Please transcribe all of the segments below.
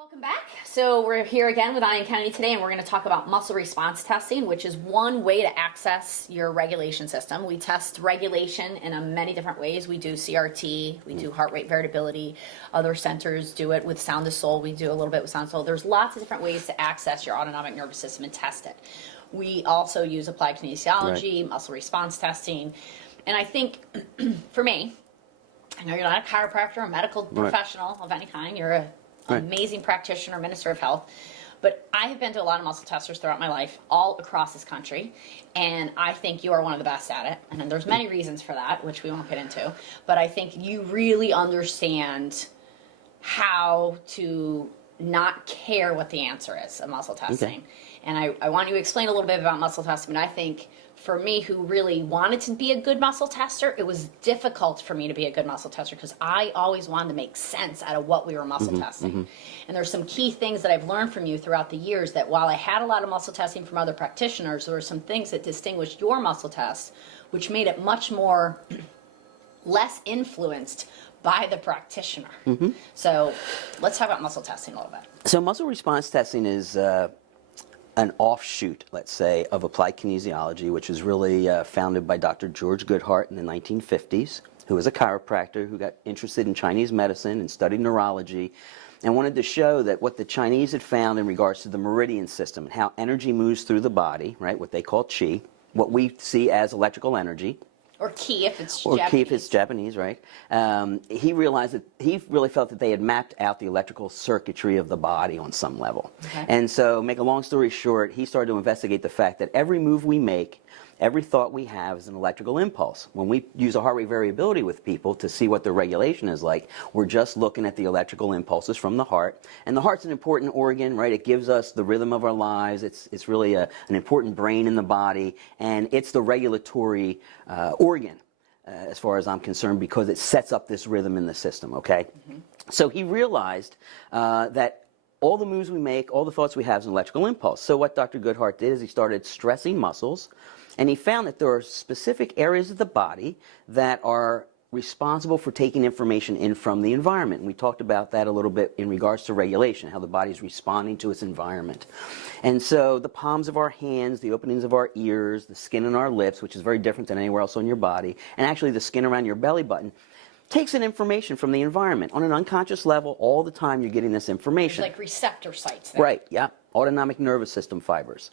Welcome back. So we're here again with Ian Kennedy today, and we're going to talk about muscle response testing, which is one way to access your regulation system. We test regulation in many different ways. We do CRT, we do heart rate variability. Other centers do it with Sound of Soul. We do a little bit with Sound of Soul. There's lots of different ways to access your autonomic nervous system and test it. We also use applied kinesiology, muscle response testing, and I think for me, I know you're not a chiropractor or a medical professional of any kind. You're an amazing practitioner, minister of health. But I have been to a lot of muscle testers throughout my life, all across this country, and I think you are one of the best at it. And there's many reasons for that, which we won't get into. But I think you really understand how to not care what the answer is of muscle testing. Okay. And I want you to explain a little bit about muscle testing. And I think for me, who really wanted to be a good muscle tester, it was difficult for me to be a good muscle tester because I always wanted to make sense out of what we were muscle testing. And there's some key things that I've learned from you throughout the years that while I had a lot of muscle testing from other practitioners, there were some things that distinguished your muscle test, which made it much more less influenced by the practitioner. So let's talk about muscle testing a little bit. So muscle response testing is an offshoot, let's say, of applied kinesiology, which was really founded by Dr. George Goodheart in the 1950s, who was a chiropractor who got interested in Chinese medicine and studied neurology and wanted to show that what the Chinese had found in regards to the meridian system and how energy moves through the body, right, what they call qi, what we see as electrical energy, or ki if it's or Japanese. Ki if it's Japanese, right? He realized that he really felt that they had mapped out the electrical circuitry of the body on some level. And so, make a long story short, he started to investigate the fact that every move we make, every thought we have is an electrical impulse. When we use a heart rate variability with people to see what their regulation is like, we're just looking at the electrical impulses from the heart. And the heart's an important organ, right? It gives us the rhythm of our lives. It's really an important brain in the body, and it's the regulatory organ, as far as I'm concerned, because it sets up this rhythm in the system, okay? So he realized that all the moves we make, all the thoughts we have is an electrical impulse. So what Dr. Goodheart did is he started stressing muscles, and he found that there are specific areas of the body that are responsible for taking information in from the environment. And we talked about that a little bit in regards to regulation, how the body's responding to its environment. And so the palms of our hands, the openings of our ears, the skin on our lips, which is very different than anywhere else on your body, and actually the skin around your belly button, takes in information from the environment. On an unconscious level, all the time you're getting this information. There's like receptor sites there. Right, yeah. Autonomic nervous system fibers.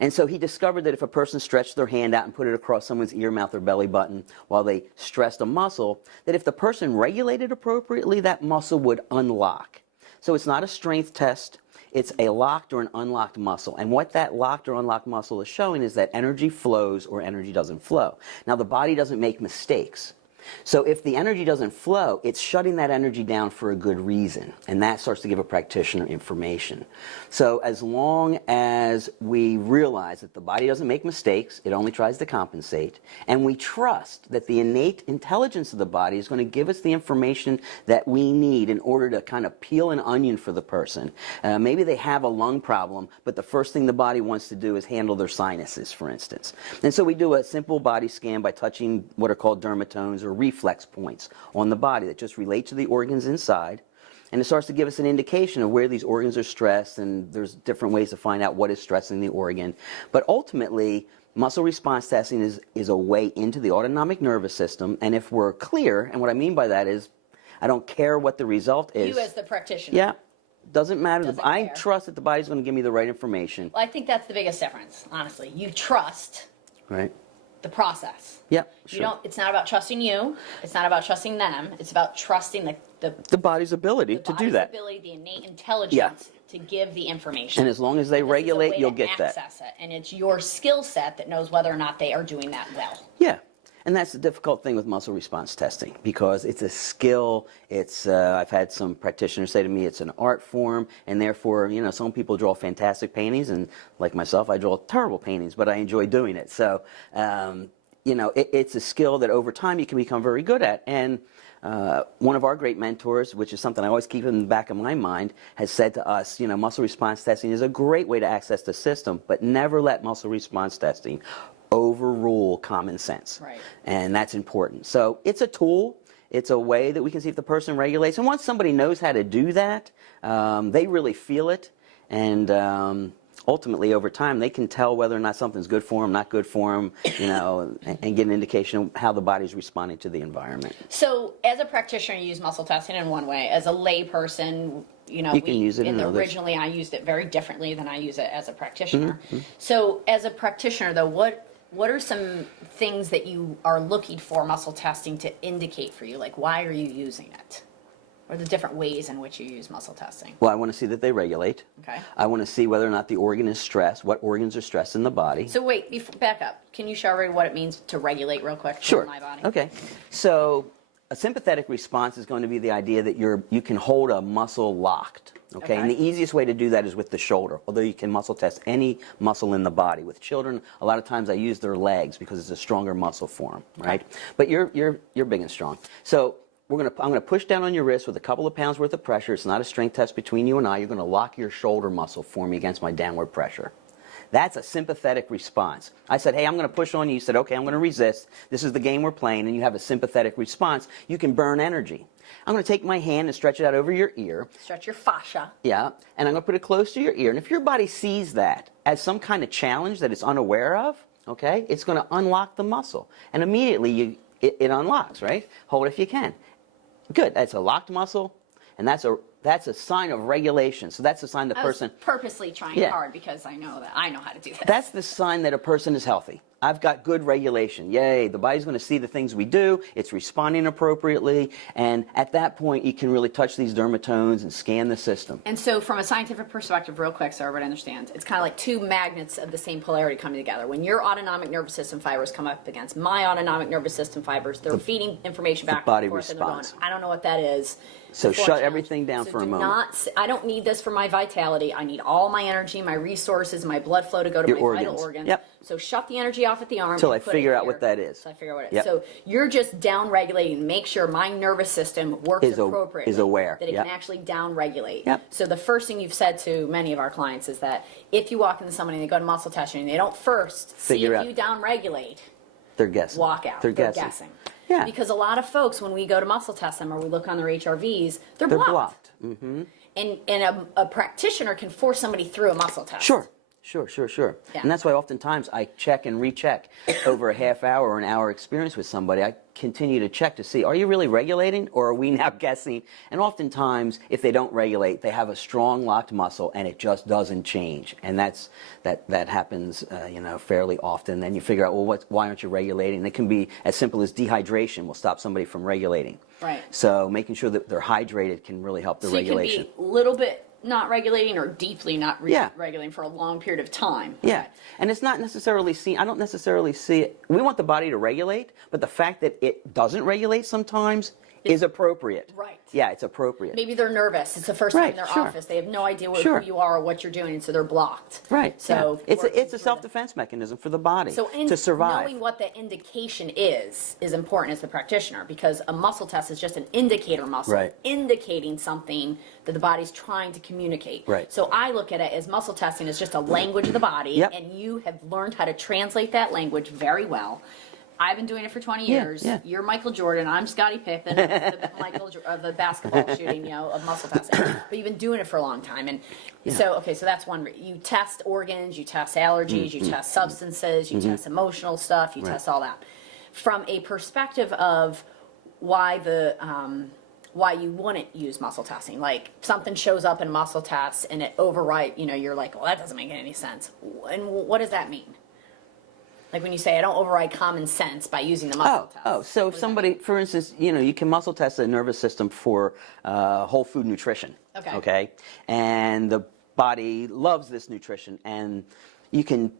And so he discovered that if a person stretched their hand out and put it across someone's ear, mouth, or belly button while they stressed a muscle, that if the person regulated appropriately, that muscle would unlock. So it's not a strength test. It's a locked or an unlocked muscle. And what that locked or unlocked muscle is showing is that energy flows or energy doesn't flow. Now, the body doesn't make mistakes. So if the energy doesn't flow, it's shutting that energy down for a good reason, and that starts to give a practitioner information. So as long as we realize that the body doesn't make mistakes, it only tries to compensate, and we trust that the innate intelligence of the body is going to give us the information that we need in order to kind of peel an onion for the person. Maybe they have a lung problem, but the first thing the body wants to do is handle their sinuses, for instance. And so we do a simple body scan by touching what are called dermatomes or reflex points on the body that just relate to the organs inside, and it starts to give us an indication of where these organs are stressed, and there's different ways to find out what is stressing the organ. But ultimately, muscle response testing is a way into the autonomic nervous system, and if we're clear, and what I mean by that is I don't care what the result is. You as the practitioner. Yeah. Doesn't matter. I care. trust that the body's going to give me the right information. Well, I think that's the biggest difference, honestly. You trust Right. the process. Yeah, You sure. don't. It's not about trusting you. It's not about trusting them. It's about trusting The body's ability to do that. The ability, the innate intelligence to give the information. And as long as they This is a regulate, way you'll to get that. access it, and it's your skill set that knows whether or not they are doing that well. Yeah. And that's the difficult thing with muscle response testing, because it's a skill. It's I've had some practitioners say to me it's an art form, and therefore, you know, some people draw fantastic paintings, and like myself, I draw terrible paintings, but I enjoy doing it. So, you know, it's a skill that over time you can become very good at. And one of our great mentors, which is something I always keep in the back of my mind, has said to us, you know, muscle response testing is a great way to access the system, but never let muscle response testing overrule common sense. Right. And that's important. So it's a tool. It's a way that we can see if the person regulates. And once somebody knows how to do that, they really feel it. And ultimately, over time, they can tell whether or not something's good for them, not good for them, and get an indication of how the body's responding to the environment. So, as a practitioner, you use muscle testing in one way. As a lay person, you can use it in others. Originally, I used it very differently than I use it as a practitioner. So, as a practitioner, though, what are some things that you are looking for muscle testing to indicate for you? Like, why are you using it? Or the different ways in which you use muscle testing? Well, I want to see that they regulate. Okay. I want to see whether or not the organ is stressed, what organs are stressed in the body. So wait, back up. Can you show everybody what it means to regulate real quick Sure. for my body? Okay. So a sympathetic response is going to be the idea that you can hold a muscle locked. Okay? And the easiest way to do that is with the shoulder, although you can muscle test any muscle in the body. With children, a lot of times I use their legs because it's a stronger muscle for them, right? But you're big and strong. So I'm going to push down on your wrist with a couple of pounds worth of pressure. It's not a strength test between you and I. You're going to lock your shoulder muscle for me against my downward pressure. That's a sympathetic response. I said, hey, I'm going to push on you. You said, okay, I'm going to resist. This is the game we're playing, and you have a sympathetic response. You can burn energy. I'm going to take my hand and stretch it out over your ear. Stretch your fascia. Yeah, and I'm going to put it close to your ear. And if your body sees that as some kind of challenge that it's unaware of, okay, it's going to unlock the muscle. And immediately it unlocks, right? Hold it if you can. Good. That's a locked muscle, and that's a sign of regulation. So that's a sign the person. I was purposely trying hard because I know how to do this. That's the sign that a person is healthy. I've got good regulation. Yay, the body's going to see the things we do. It's responding appropriately. And at that point, you can really touch these dermatones and scan the system. And so from a scientific perspective, real quick so everybody understands, it's kind of like two magnets of the same polarity coming together. When your autonomic nervous system fibers come up against my autonomic nervous system fibers, they're feeding information back body and forth. responds. And they're going, I don't know what that is. So shut everything down for a moment. I don't need this for my vitality. I need all my energy, my resources, my blood flow to go to Your my organs. vital organs. Yep. So shut the energy off at the arm. Until I put it figure out here. what that is. So I figure out what it is. Yep. So you're just down regulating. Make sure my nervous system works appropriately. Is aware. That it Yep. can actually down regulate. Yep. So the first thing you've said to many of our clients is that if you walk into somebody and they go to muscle testing and they don't first Figure see out. if you down regulate, They're guessing. walk out. They're guessing. Yeah. Because a lot of folks, when we go to muscle test them or we look on their HRVs, they're blocked. Mm-hmm. And a practitioner can force somebody through a muscle test. Sure. Yeah. And that's why oftentimes I check and recheck over a half hour or an hour experience with somebody. I continue to check to see, are you really regulating or are we now guessing? And oftentimes, if they don't regulate, they have a strong locked muscle and it just doesn't change. And that happens, fairly often. Then you figure out, well, why aren't you regulating? It can be as simple as dehydration will stop somebody from regulating. Right. So making sure that they're hydrated can really help the regulation. So you can be a little bit not regulating or deeply not Yeah. regulating for a long period of time. Yeah, and it's not necessarily seen. I don't necessarily see it. We want the body to regulate, but the fact that it doesn't regulate sometimes is appropriate. Right. Yeah, it's appropriate. Maybe they're nervous. It's the first time in their sure. office. They have no idea who Sure. you are or what you're doing, and so they're blocked. Right. So yeah. working It's a through self-defense mechanism for the body So to survive. knowing what the indication is important as the practitioner, because a muscle test is just an indicator muscle, Right. indicating something that the body's trying to communicate. Right. So I look at it as muscle testing is just a language of the body, Yep. and you have learned how to translate that language very well. I've been doing it for 20 Yeah, years. yeah. You're Michael Jordan. I'm Scottie Pippen of the basketball shooting, of muscle testing. But you've been doing it for a long time. And so that's one. You test organs, you test allergies, you test substances, you test emotional stuff, you test all that. From a perspective of why you wouldn't use muscle testing, like something shows up in muscle tests and it override, you're like, well, that doesn't make any sense. And what does that mean? Like when you say I don't override common sense by using the muscle test. So if somebody, for instance, you can muscle test the nervous system for whole food nutrition. Okay. And the body loves this nutrition, and you can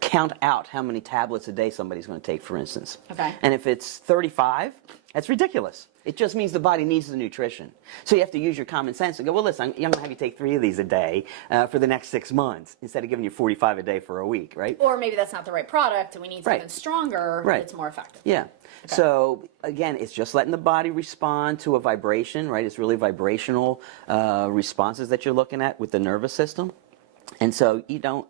count out how many tablets a day somebody's going to take, for instance. Okay. And if it's 35, that's ridiculous. It just means the body needs the nutrition. So you have to use your common sense and go, well, listen, I'm going to have you take 3 of these a day for the next 6 months instead of giving you 45 a day for a week, right? Or maybe that's not the right product and we need something stronger that's more effective. Yeah. Okay. So again, it's just letting the body respond to a vibration, right? It's really vibrational responses that you're looking at with the nervous system. And so you don't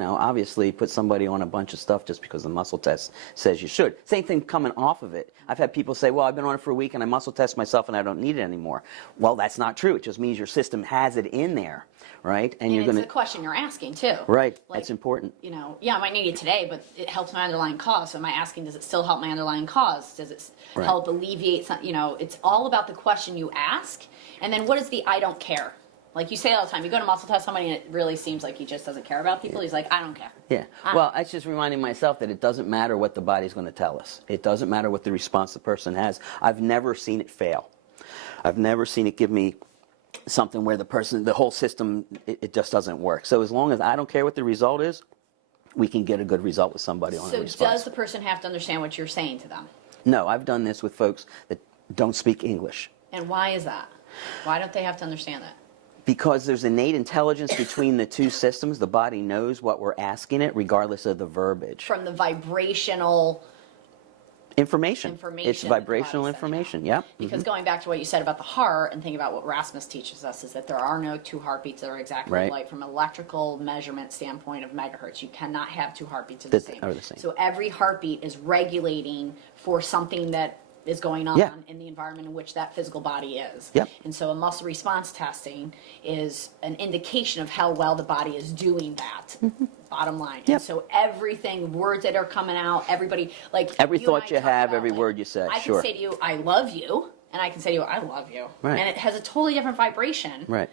obviously put somebody on a bunch of stuff just because the muscle test says you should. Same thing coming off of it. I've had people say, well, I've been on it for a week and I muscle test myself and I don't need it anymore. Well, that's not true. It just means your system has it in there, right? And it's the question you're asking too. Right, like, that's important. I might need it today, but it helps my underlying cause. So am I asking, does it still help my underlying cause? Does it help alleviate some, it's all about the question you ask. And then what is the I don't care? Like you say all the time, you go to muscle test somebody and it really seems like he just doesn't care about people. He's like, I don't care. Yeah. Well, I just reminding myself that it doesn't matter what the body's going to tell us. It doesn't matter what the response the person has. I've never seen it fail. I've never seen it give me something where the whole system, it just doesn't work. So as long as I don't care what the result is, we can get a good result with somebody on a response. So does the person have to understand what you're saying to them? No, I've done this with folks that don't speak English. And why is that? Why don't they have to understand that? Because there's innate intelligence between the two systems. The body knows what we're asking it, regardless of the verbiage. From the vibrational information. It's vibrational information, yeah. Because going back to what you said about the heart and thinking about what Rasmus teaches us is that there are no two heartbeats that are exactly alike from an electrical measurement standpoint of megahertz. You cannot have two heartbeats that are the same. So every heartbeat is regulating for something that is going on in the environment in which that physical body is. Yep. And so a muscle response testing is an indication of how well the body is doing that. Bottom line. Yep. And so everything, words that are coming out, everybody, like every you thought you have, about, every word you say. I can say to you, I love you, and I can say to you, I love you. Right. And it has a totally different vibration. Right.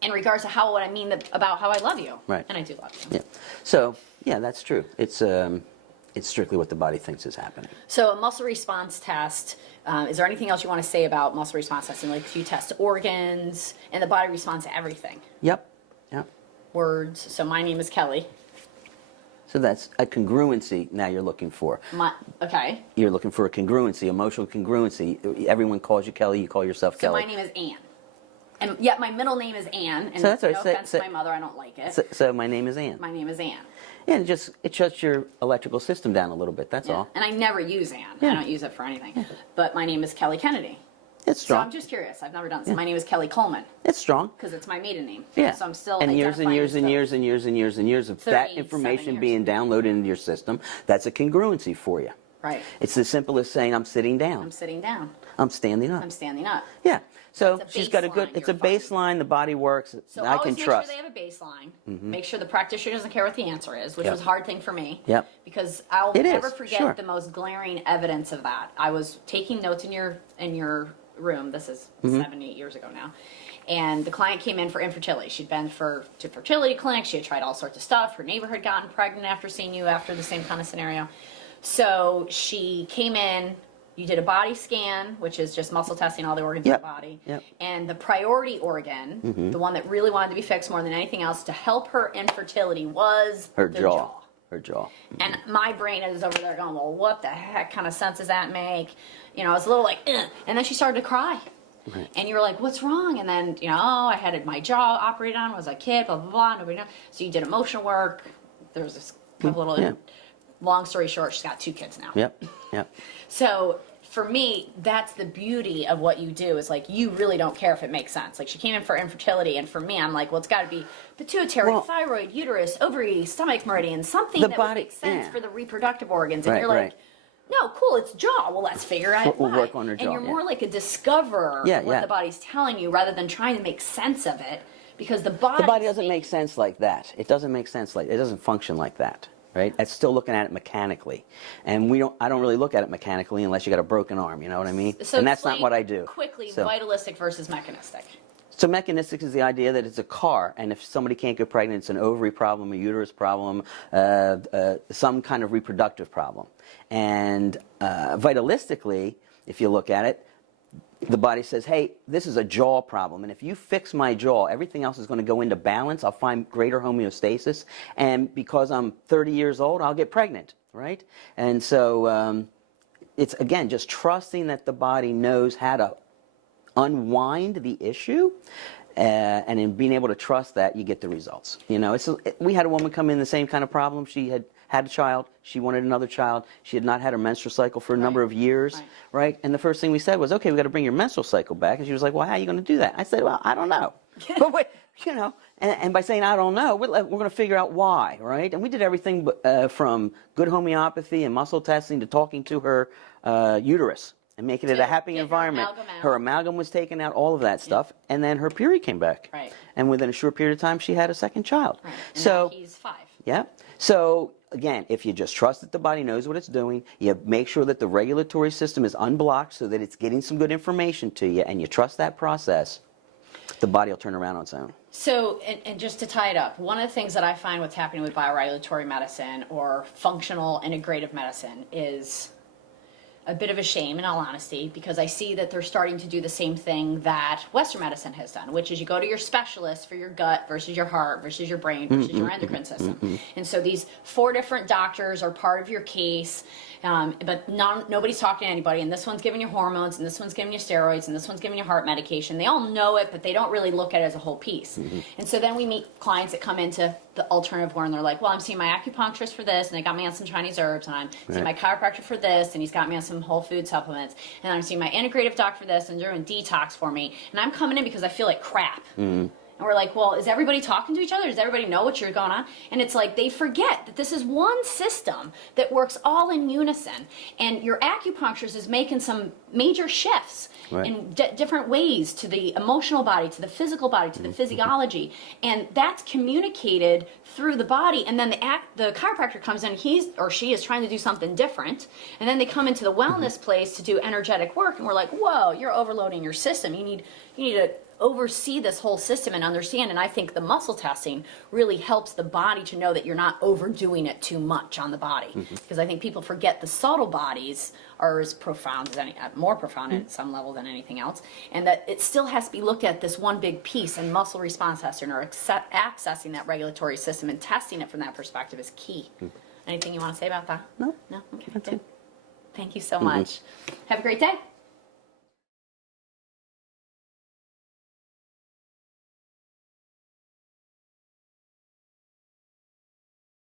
In regards to what I mean about how I love you. Right. And I do love you. Yeah. So, yeah, that's true. It's strictly what the body thinks is happening. So a muscle response test, is there anything else you want to say about muscle response testing? Like you test organs and the body responds to everything. Yep. Words. So my name is Kelly. So that's a congruency now you're looking for. Okay. You're looking for a congruency, emotional congruency. Everyone calls you Kelly, you call yourself Kelly. So my name is Ann. And yet my middle name is Ann. And so that's right. no offense to my mother, I don't like it. So my name is Ann. My name is Ann. Yeah, it shuts your electrical system down a little bit, that's all. And I never use Ann. I don't use it for anything. But my name is Kelly Kennedy. It's strong. So I'm just curious. I've never done this. My name is Kelly Coleman. It's strong. Because it's my maiden name. Yeah. So I'm still and years and years and years and years and years and years of that information being downloaded into your system, that's a congruency for you. Right. It's as simple as saying, I'm sitting down. I'm sitting down. I'm standing up. I'm standing up. Yeah. So It's a she's got a good, it's a baseline, the body works, So I always can make trust. sure they have a baseline. Make sure the practitioner doesn't care what the answer is, which Yep. was a hard thing for me. Yep. Because I'll It never is, forget sure. the most glaring evidence of that. I was taking notes in your room. This is 7, 8 years ago now. And the client came in for infertility. She'd been to fertility clinics. She had tried all sorts of stuff. Her neighbor had gotten pregnant after seeing you after the same kind of scenario. So she came in. You did a body scan, which is just muscle testing all the organs of the body. Yep. And the priority organ, the one that really wanted to be fixed more than anything else to help her infertility was Her the jaw. Her jaw. And my brain is over there going, well, what the heck kind of sense does that make? I was a little like, ugh. And then she started to cry. Right. And you were like, what's wrong? And then, I had my jaw operated on, was a kid, blah, blah, blah. Nobody knows. So you did emotional work. There was this couple little, long story short, she's got 2 kids now. Yep. So for me, that's the beauty of what you do is like, you really don't care if it makes sense. Like she came in for infertility and for me, I'm like, well, it's got to be pituitary, thyroid, uterus, ovary, stomach meridian, something that would make sense for the reproductive organs. And you're like, no, cool, it's jaw. Well, let's figure out We'll work on her jaw. And you're more like a discoverer of what the body's telling you rather than trying to make sense of it because the body doesn't make sense like that. It doesn't make sense it doesn't function like that. Right? It's still looking at it mechanically. And I don't really look at it mechanically unless you got a broken arm, you know what I mean? So and that's not what I do. Quickly, vitalistic versus mechanistic. So mechanistic is the idea that it's a car, and if somebody can't get pregnant, it's an ovary problem, a uterus problem, some kind of reproductive problem. And vitalistically, if you look at it, the body says, hey, this is a jaw problem, and if you fix my jaw, everything else is going to go into balance. I'll find greater homeostasis, and because I'm 30 years old, I'll get pregnant, right? And so it's, again, just trusting that the body knows how to unwind the issue, and in being able to trust that, you get the results. We had a woman come in the same kind of problem. She had a child. She wanted another child. She had not had her menstrual cycle for a number of years, right? And the first thing we said was, okay, we got to bring your menstrual cycle back. And she was like, well, how are you going to do that? I said, well, I don't know. But wait, you know, and by saying I don't know, we're going to figure out why, right? And we did everything from good homeopathy and muscle testing to talking to her uterus and making it a happy environment. Her amalgam was taken out, all of that stuff, and then her period came back. Right. And within a short period of time, she had a second child. Right. And So now he's 5. yeah. So again, if you just trust that the body knows what it's doing, you make sure that the regulatory system is unblocked so that it's getting some good information to you, and you trust that process, the body will turn around on its own. So, and just to tie it up, one of the things that I find what's happening with bioregulatory medicine or functional integrative medicine is a bit of a shame, in all honesty, because I see that they're starting to do the same thing that Western medicine has done, which is you go to your specialist for your gut versus your heart versus your brain versus your endocrine system. And so these 4 different doctors are part of your case, but nobody's talking to anybody, and this one's giving you hormones, and this one's giving you steroids, and this one's giving you heart medication. They all know it, but they don't really look at it as a whole piece. And so then we meet clients that come into the alternative where, and they're like, well, I'm seeing my acupuncturist for this, and they got me on some Chinese herbs, and I'm seeing my chiropractor for this, and he's got me on some whole food supplements, and I'm seeing my integrative doc for this, and they're doing detox for me, and I'm coming in because I feel like crap. And we're like, well, is everybody talking to each other? Does everybody know what's going on? And it's like they forget that this is one system that works all in unison. And your acupuncturist is making some major shifts in different ways to the emotional body, to the physical body, to the physiology. And that's communicated through the body. And then the chiropractor comes in, he or she is trying to do something different. And then they come into the wellness place to do energetic work. And we're like, whoa, you're overloading your system. You need to oversee this whole system and understand. And I think the muscle testing really helps the body to know that you're not overdoing it too much on the body, because I think people forget the subtle bodies are as profound as more profound at some level than anything else, and that it still has to be looked at this one big piece. And muscle response testing or accessing that regulatory system and testing it from that perspective is key. Anything you want to say about that? No. Okay, good. Thank you so much. Have a great day.